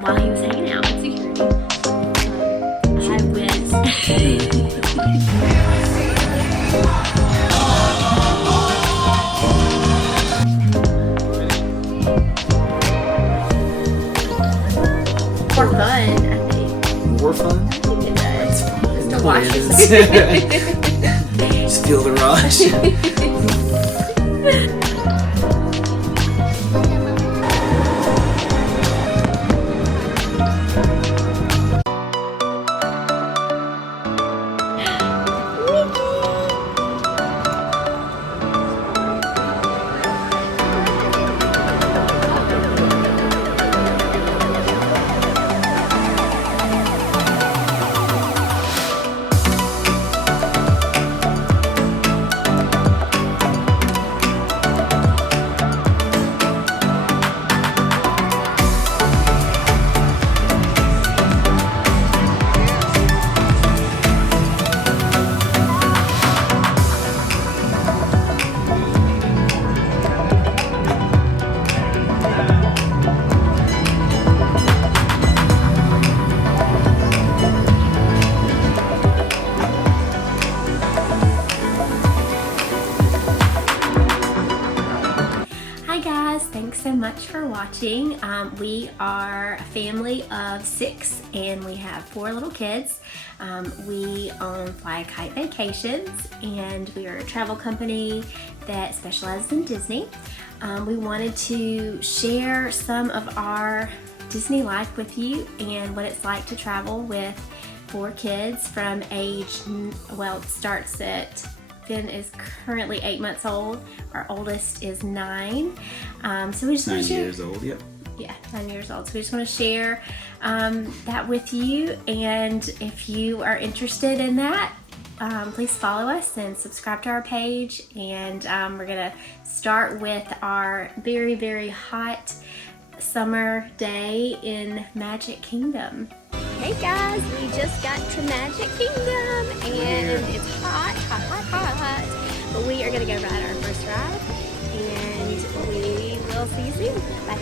While he was hanging out with security, I went. More fun, I think. More fun? I think it does. Just to watch it. Just feel the rush. Thanks so much for watching. We are a family of 6 and we have 4 little kids. We own Fly Kite Vacations and we are a travel company that specializes in Disney. We wanted to share some of our Disney life with you and what it's like to travel with 4 kids from age, well, it starts at Finn is currently 8 months old. Our oldest is 9. So we just 9 years old, yep. Yeah, 9 years old. So we just want to share that with you. And if you are interested in that, please follow us and subscribe to our page. And we're going to start with our very, very hot summer day in Magic Kingdom. Hey guys, we just got to Magic Kingdom and it's hot. But we are gonna go ride our first ride and we will see you soon. Bye.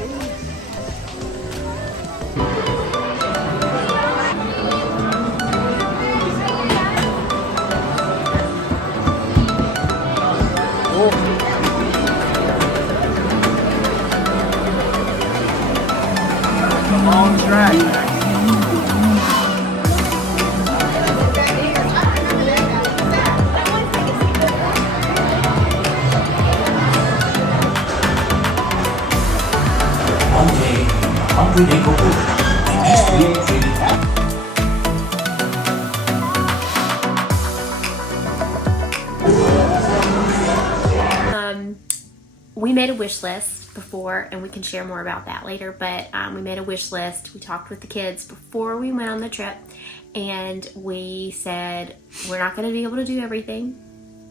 Long track. We made a wish list before, and we can share more about that later, but we made a wish list. We talked with the kids before we went on the trip, and we said we're not going to be able to do everything.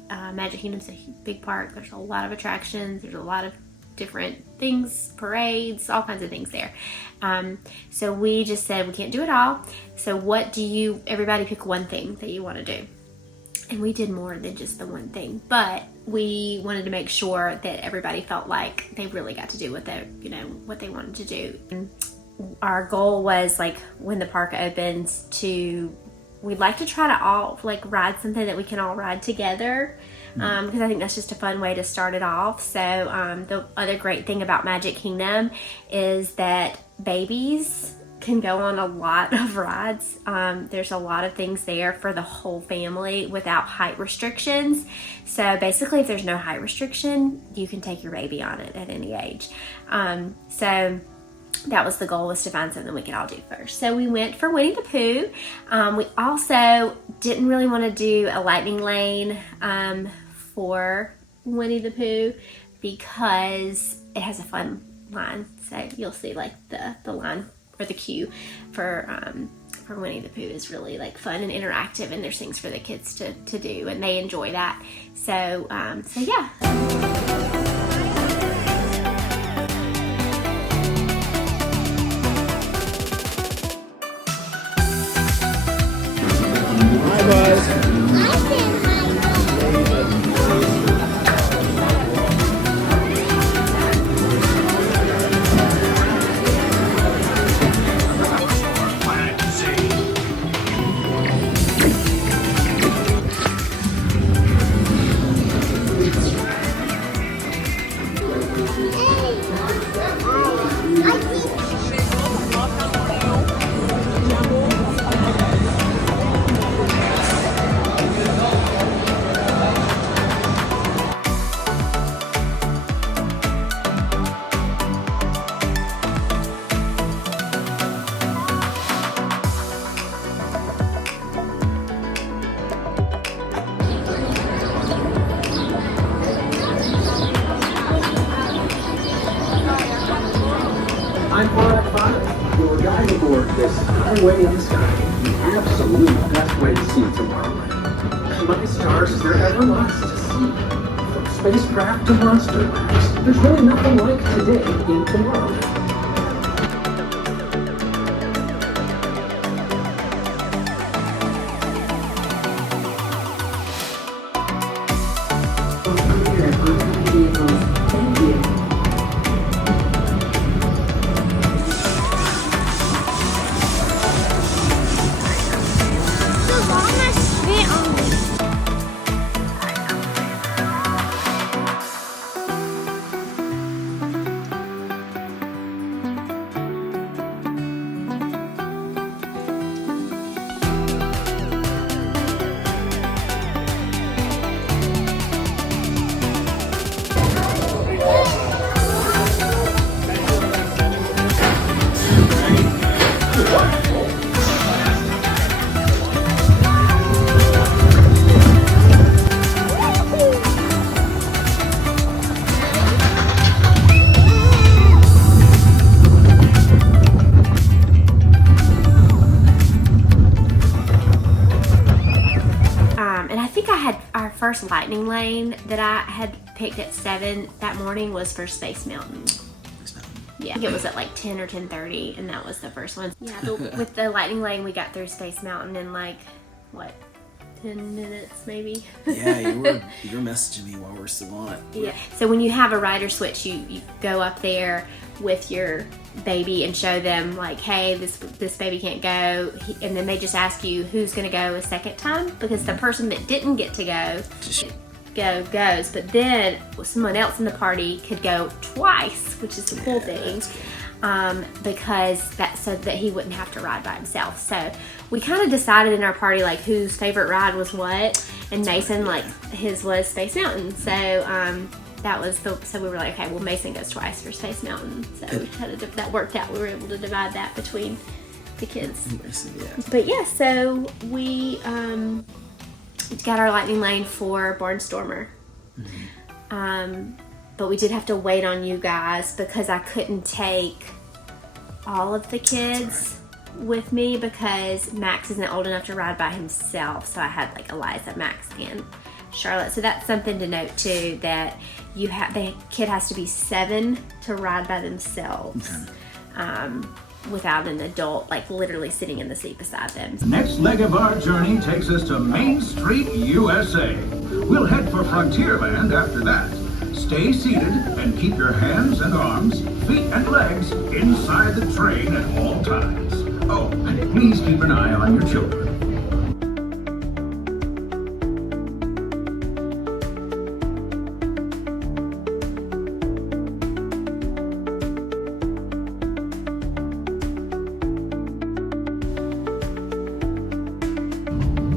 Magic Kingdom's a big park. There's a lot of attractions. There's a lot of different things, parades, all kinds of things there. So we just said we can't do it all. So everybody pick one thing that you want to do. And we did more than just the one thing, but we wanted to make sure that everybody felt like they really got to do what they wanted to do. And our goal was, like, when the park opens, we'd like to try to all ride something that we can all ride together, because I think that's just a fun way to start it off. So the other great thing about Magic Kingdom is that babies can go on a lot of rides. There's a lot of things there for the whole family without height restrictions. So basically, if there's no height restriction, you can take your baby on it at any age. So that was the goal, was to find something we could all do first. So we went for Winnie the Pooh. We also didn't really want to do a lightning lane for Winnie the Pooh because it has a fun line. So you'll see, like, the line or the queue for Winnie the Pooh is really, like, fun and interactive, and there's things for the kids to do, and they enjoy that. So yeah. Hi, bud. fly away in the sky, the absolute best way to see Tomorrowland. As many stars as there ever was to see. From spacecraft to monster labs, there's really nothing like today in Tomorrowland. Thank you. And I think I had our first lightning lane that I had picked at 7 that morning was for Space Mountain. Yeah, I think it was at like 10 or 10:30, and that was the first one. Yeah, but with the lightning lane, we got through Space Mountain in like, what, 10 minutes maybe? Yeah, you were messaging me while we're still on it. Yeah. So when you have a rider switch, you go up there with your baby and show them like, hey, this baby can't go, and then they just ask you who's going to go a second time, because the person that didn't get to goes, but then someone else in the party could go twice, which is the cool thing. Because so that he wouldn't have to ride by himself. So we kind of decided in our party like whose favorite ride was what, and Mason like his was Space Mountain. So that was so we were like, okay, well Mason goes twice for Space Mountain. So we kind of that worked out. We were able to divide that between the kids. But yeah, so we got our lightning lane for Barnstormer. But we did have to wait on you guys because I couldn't take all of the kids with me because Max isn't old enough to ride by himself. So I had like Eliza, Max, and Charlotte. So that's something to note too, that the kid has to be 7 to ride by themselves. Without an adult like literally sitting in the seat beside them. Next leg of our journey takes us to Main Street, USA. We'll head for Frontierland after that. Stay seated and keep your hands and arms, feet and legs inside the train at all times. Oh, and please keep an eye on your children.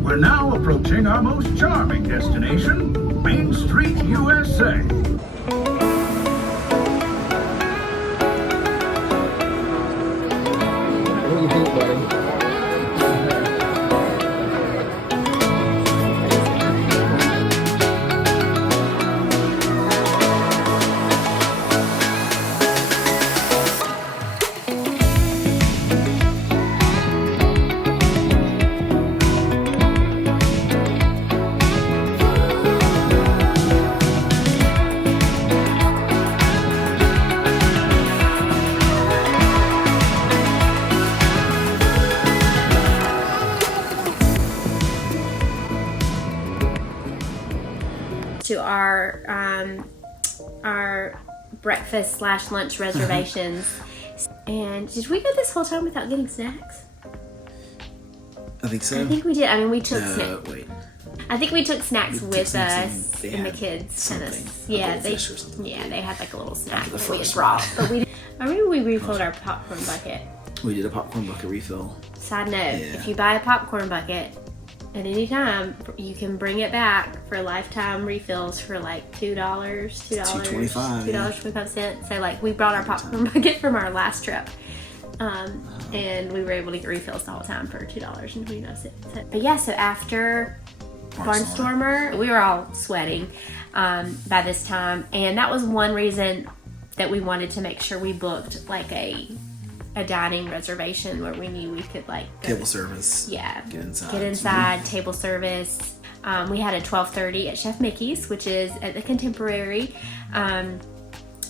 We're now approaching our most charming destination, Main Street, USA. What do you think, buddy? To our breakfast / lunch reservations. And did we go this whole time without getting snacks? I think so. I think we did. I mean, we took snacks. Wait. I think we took snacks We took with snacks us and and the they kids. had Kind of, something, a yeah, goldfish or something. Yeah, they had like a little snack After the that we had first brought. ride. But I remember we refilled our popcorn bucket. We did a popcorn bucket refill. Side note: Yeah. if you buy a popcorn bucket at any time, you can bring it back for lifetime refills for like $2, $2.25, $2.25. So like we brought our popcorn bucket from our last trip, and we were able to get refills the whole time for $2.29. But yeah, so after Barnstormer, we were all sweating by this time, and that was one reason that we wanted to make sure we booked like a a dining reservation where we knew we could like go. Table service. Yeah. Get inside. Get inside, table service. We had a 12:30 at Chef Mickey's, which is at the Contemporary.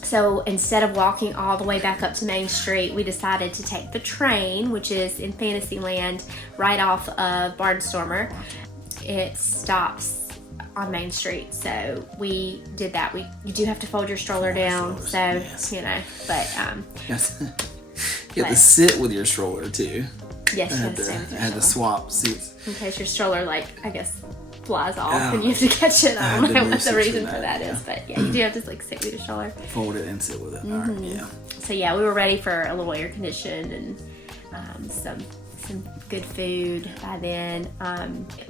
So instead of walking all the way back up to Main Street, we decided to take the train, which is in Fantasyland, right off of Barnstormer. It stops on Main Street, so we did that. You do have to fold your stroller down, so yes. you know. But Yes. You have to sit with your stroller too. yes, I you had have to stay to, with I your had to stroller swap seats. in case your stroller, like I guess, flies off Oh. and you have to catch it. I had don't to know move what the seats reason for for that, that is, yeah. but yeah, you do have to like sit with your stroller. Fold it and sit with it. Mm-hmm. All right, yeah. So yeah, we were ready for a little air conditioned and some good food by then.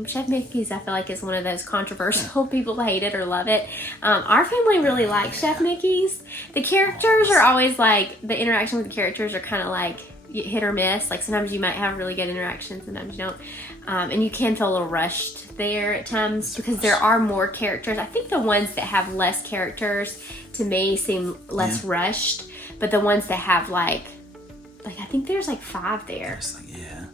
Chef Mickey's, I feel like, is one of those controversial. People hate it or love it. Our family really likes Chef Mickey's. The characters are always like, the interaction with the characters are kind of like hit or miss. Like sometimes you might have really good interactions, sometimes you don't. And you can feel a little rushed there at times because there are more characters. I think the ones that have less characters to me seem less rushed, but the ones that have like I think there's like 5 there. It's like, yeah.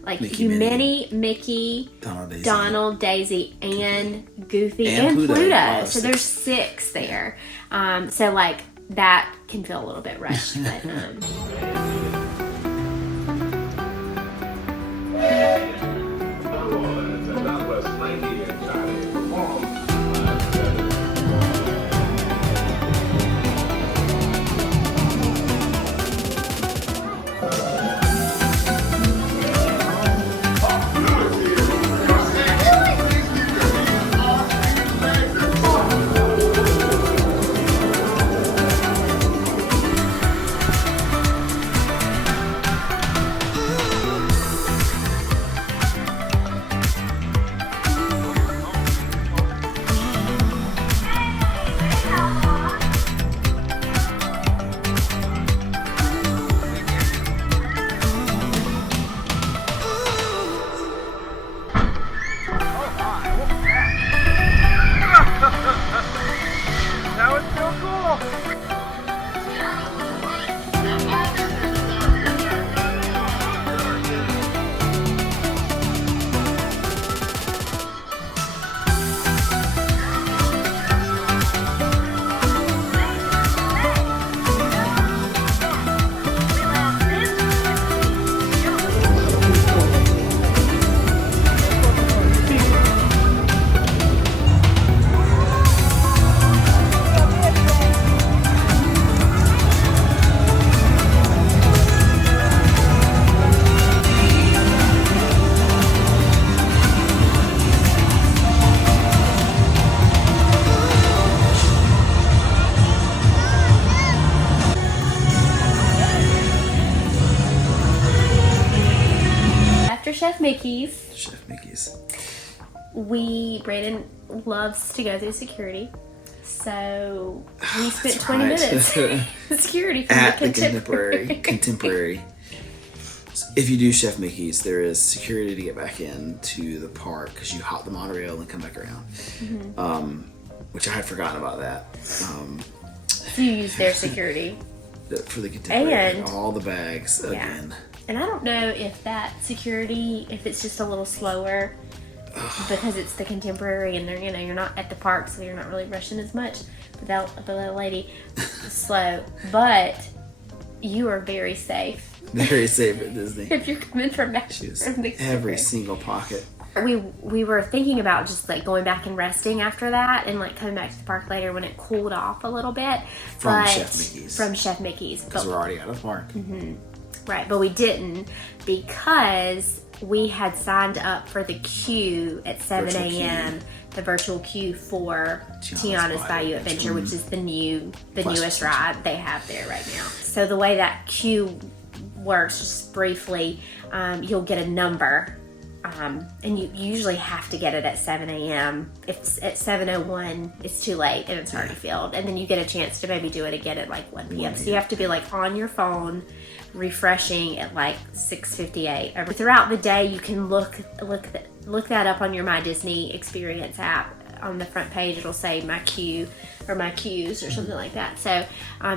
Like Mickey, Minnie, Mickey, Donald, Daisy, and Goofy, And and Pluto. Pluto. Wow, So 6. there's 6 there. So like that can feel a little bit rushed, but That was so cool! after Chef Mickey's, Chef Mickey's. Brandon loves to go through security. So we spent That's 20 right. minutes in security from At the the Contemporary. Contemporary. If you do Chef Mickey's, there is security to get back into the park because you hop the monorail and come back around. Which I had forgotten about that. You use their security. For the Contemporary, And- all the bags again. And I don't know if that security, if it's just a little slower because it's the Contemporary and they're, you're not at the park, so you're not really rushing as much. But that lady is slow. But you are very safe Very safe at Disney. if you're coming from back She was from the every Contemporary. single pocket. We were thinking about just like going back and resting after that and like coming back to the park later when it cooled off a little bit. From But- Chef Mickey's. From Chef Mickey's. Because But we're already out of the park. right, but we didn't because we had signed up for the queue at 7 Virtual a.m. queue. The virtual queue for Tiana's Tiana's Bayou Bayou Adventure. Adventure, which is the Plus newest extension. ride they have there right now. So the way that queue works, just briefly, you'll get a number. And you usually have to get it at 7 a.m. If it's at 7:01, it's too late and it's already filled. And then you get a chance to maybe do it again at like 1 p.m. So you have to be like on your phone, refreshing at like 6:58. Throughout the day, you can look that up on your My Disney Experience app. on the front page it'll say my queue or my queues or something like that. So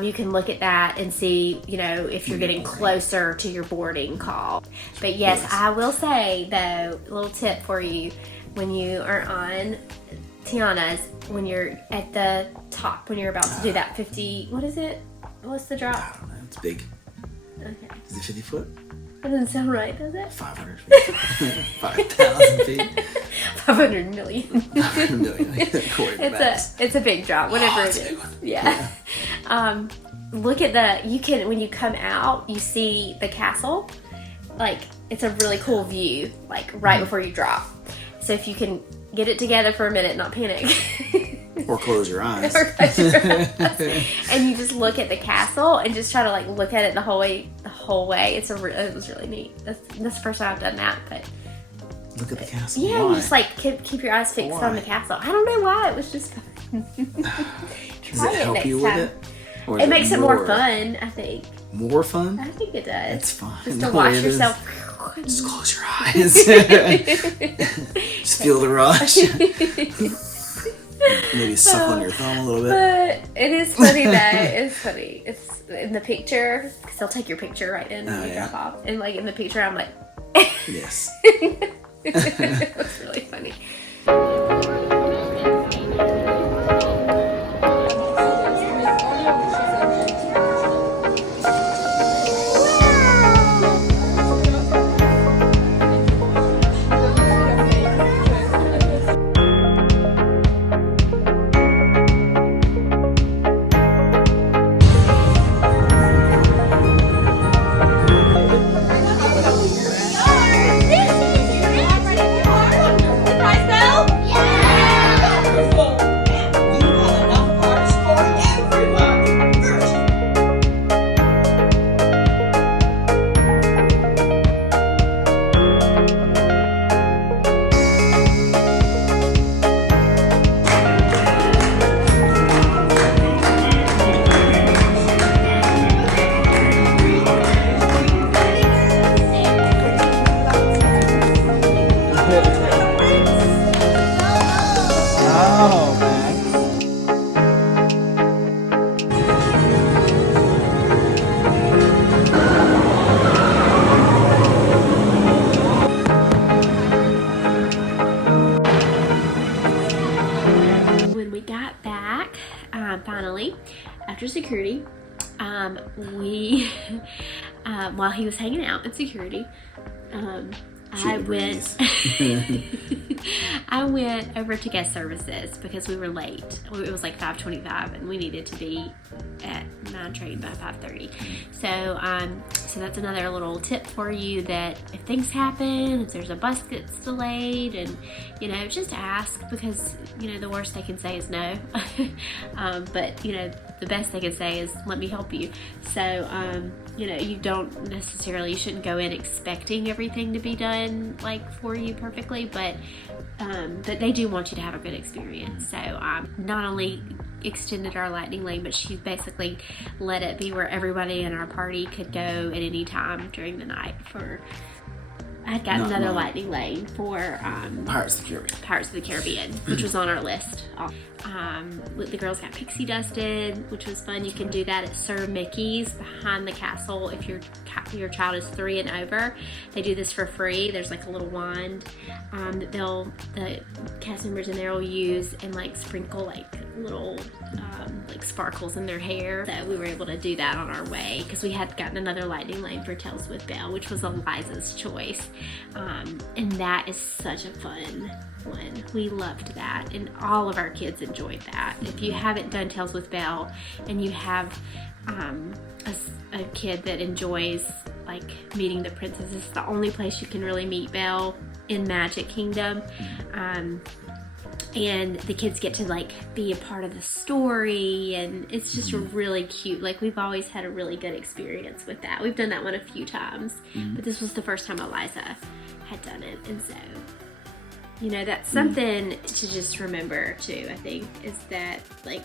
you can look at that and see, you know, if you're getting closer to your boarding call. But yes, I will say though, a little tip for you when you are on Tiana's, when you're at the top, when you're about to do that 50, what is it? What's the drop? I don't know. It's big. Okay. Is it 50 foot? That doesn't sound right, does it? 500 feet. 5,000 feet. 500 million. 500 million. It's a big drop, whatever it's it a big is. one. Yeah. Look at when you come out, you see the castle. Like, it's a really cool view, like right before you drop. So if you can get it together for a minute, not panic. Or close your eyes. And you just look at the castle and just try to like look at it the whole way. It was really neat. That's the first time I've done that, but Look at the castle. yeah, Why? you just like keep your eyes fixed on the castle. I don't know why. It was just fun. Does it help you with it? Or is It makes it more fun, I think. More fun? I think it does. It's fun. Just The to way watch it is. yourself. Just close your eyes. Just feel the rush. Maybe suck on your thumb a little bit. But it is funny though. It's funny. It's in the picture because they'll take your picture right in when you drop off. And like in the picture, I'm like, Yes. it was really funny. Oh, man. When we got back, finally, after security, we, while he was hanging out in security, I went over to guest services because we were late. It was like 5:25 and we needed to be at 9 train by 5:30. So that's another little tip for you, that if things happen, if there's a bus gets delayed, and just ask, because the worst they can say is no. But the best they can say is let me help you. So you shouldn't go in expecting everything to be done like for you perfectly, but they do want you to have a good experience. So not only extended our lightning lane, but she basically let it be where everybody in our party could go at any time during the night. I had gotten another lightning lane for Pirates of the Caribbean, which was on our list. The girls got pixie dusted, which was fun. You can do that at Sir Mickey's behind the castle if your child is 3 and over. They do this for free. There's like a little wand that the cast members in there will use and like sprinkle like little like sparkles in their hair. So we were able to do that on our way because we had gotten another lightning lane for Tales with Belle, which was Eliza's choice. And that is such a fun one. We loved that, and all of our kids enjoyed that. If you haven't done Tales with Belle and you have a kid that enjoys like meeting the princesses, it's the only place you can really meet Belle in Magic Kingdom. And the kids get to like be a part of the story, and it's just really cute. Like, we've always had a really good experience with that. We've done that one a few times, but this was the first time Eliza had done it. And so, that's something to just remember too, I think, is that like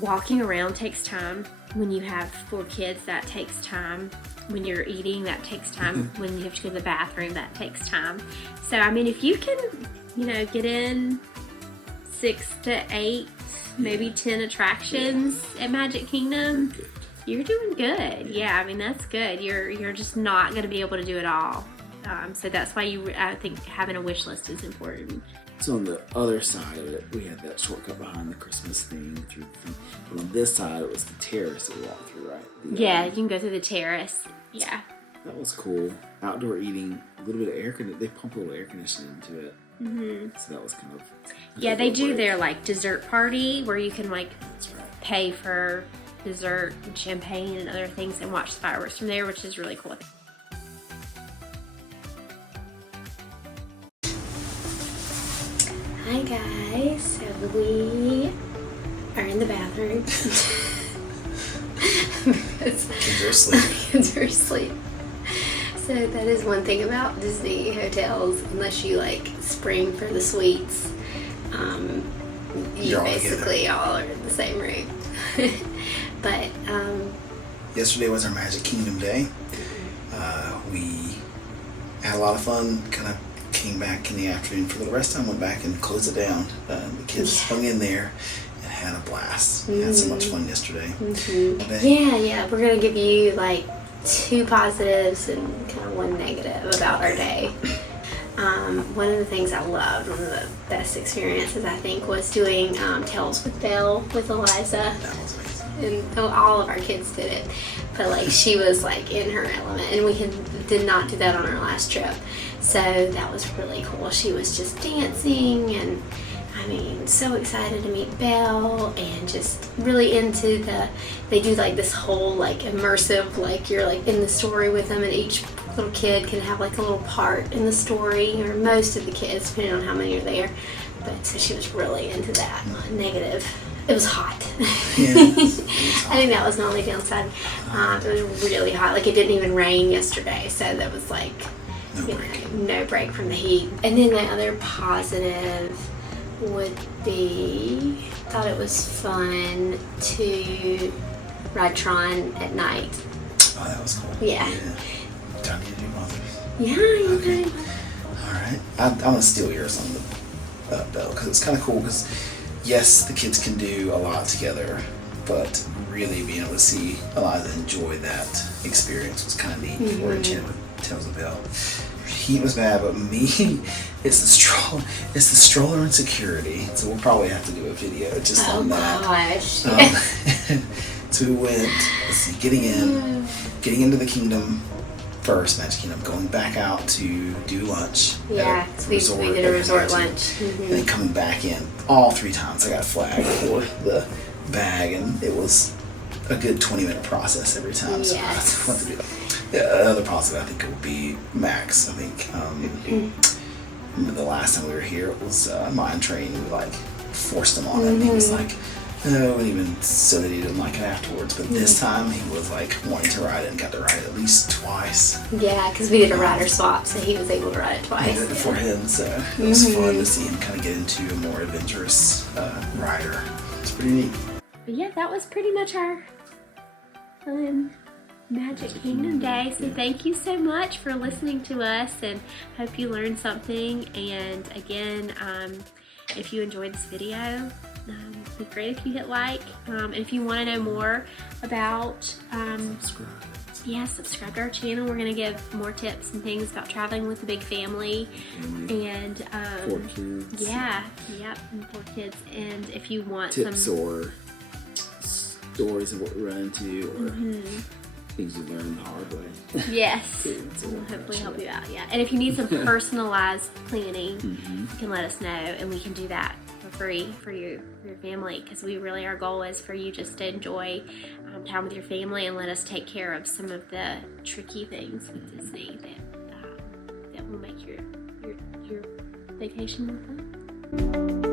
walking around takes time. When you have 4 kids, that takes time. When you're eating, that takes time. When you have to go to the bathroom, that takes time. So, I mean, if you can, get in 6 to 8, maybe 10 attractions at Magic Kingdom, you're doing good. Yeah, I mean, that's good. You're just not going to be able to do it all. So that's why I think having a wish list is important. So on the other side of it, we had that shortcut behind the Christmas thing through the thing. And on this side, it was the terrace that we walked through, right? Yeah, you can go through the terrace. Yeah. That was cool. Outdoor eating, a little bit of air conditioning. They pump a little air conditioning into it. Mm-hmm. So that was kind of... Yeah, they do their like dessert party where you can like pay for dessert and champagne and other things and watch the fireworks from there, which is really cool. Hi guys, so we are in the bathroom. Kids are asleep. Kids are asleep. So that is one thing about Disney hotels, unless you like spring for the suites, you You're all basically all are in the same room. But Yesterday was our Magic Kingdom day. We had a lot of fun, kind of came back in the afternoon for the rest time, went back and closed it down. The kids hung in there and had a blast. We had so much fun yesterday. yeah, we're gonna give you like 2 positives and kind of 1 negative about our day. One of the things I loved, one of the best experiences I think, was doing Tales with Belle with Eliza. That was amazing. And all of our kids did it, but like she was like in her element, and we did not do that on our last trip, so that was really cool. She was just dancing, and I mean, so excited to meet Belle, and just really into they do like this whole like immersive, like you're like in the story with them, and each little kid can have like a little part in the story, or most of the kids, depending on how many are there. But so she was really into that. Negative. It was hot. Yeah, I think that was the only downside. It was really hot. Like it didn't even rain yesterday, so that was like no break from the heat. And then the other positive would be, I thought it was fun to ride Tron at night. Oh, that was cool. Yeah. Time to do mothers. Yeah, you Okay. know. All right. I'm going to steal yours on the Belle, because it's kind of cool, because yes, the kids can do a lot together, but really being able to see Eliza enjoy that experience was kind of neat. Or Tales of Belle. Heat was bad, but me, it's the stroller and security. So we'll probably have to do a video just on that. Gosh. So we went, let's see, getting into the kingdom first, Magic Kingdom, going back out to do lunch. Yeah, we did a resort lunch. And then coming back in all 3 times. I got flagged for the bag, and it was a good 20-minute process every time. So Yes. I want to do that. The other positive, I think, it would be Max. I think the last time we were here, it was Mine Train. We like forced him on it, and he was like, no, and even so that he didn't like it afterwards. But this time he was like wanting to ride it, and got to ride it at least twice. Yeah, because we did a rider swap, so he was able to ride it I twice. did it for him, so it was fun to see him kind of get into a more adventurous rider. It's pretty neat. But yeah, that was pretty much our Magic Kingdom day. So thank you so much for listening to us, and hope you learned something. And again, if you enjoyed this video, it'd be great if you hit like. And if you want to know more about subscribe to our channel. We're gonna give more tips and things about traveling with a big family, and 4 kids. and 4 kids. And if you want Tips some or stories of what we run into, or things you learned the hard way. yes, Kids, we'll or hopefully help shit. you out. Yeah, and if you need some personalized planning, you can let us know, and we can do that for free for your family, because our goal is for you just to enjoy time with your family, and let us take care of some of the tricky things with Disney that will make your vacation more fun.